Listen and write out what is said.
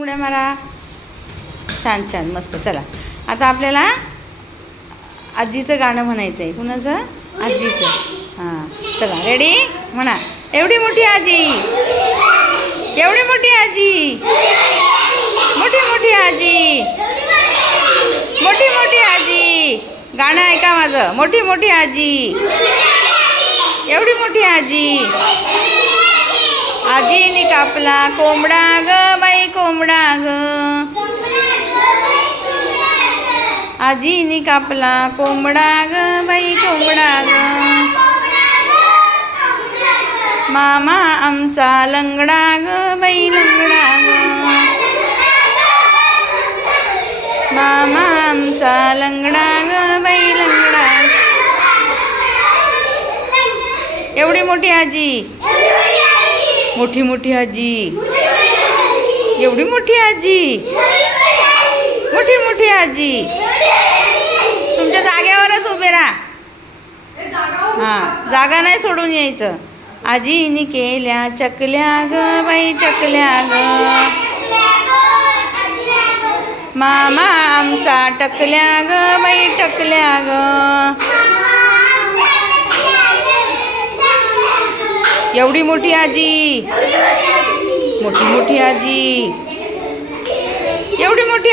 उड्या मारा. छान छान मस्त. चला आता आपल्याला आजीचं गाणं म्हणायचं आहे. कुणाचं? आजीचं. हां चला रेडी म्हणा. एवढी मोठी आजी, एवढी मोठी आजी, मोठी मोठी आजी, मोठी मोठी आजी. गाणं ऐका माझं. मोठी मोठी आजी, एवढी मोठी आजी. आजीने कापला कोंबडा ग बाई कोंबडा ग. आजीने कापला कोंबडा ग बाई कोंबडा ग. मामा आमचा लंगडा ग बाई लंगडा ग. मामा आमचा लंगडा ग बाई लंगडा. एवढी मोठी आजी, मोठी मोठी आजी, एवढी मोठी आजी, मोठी मोठी आजी. तुमच्या जागेवरच उभे राहा. हां जागा नाही सोडून यायचं. आजीने केल्या चकल्या ग बाई चकल्या ग. मामा आमचा टकल्या ग बाई टकल्या ग. एवढी मोठी आजी, मोठी मोठी आजी, एवढी मोठी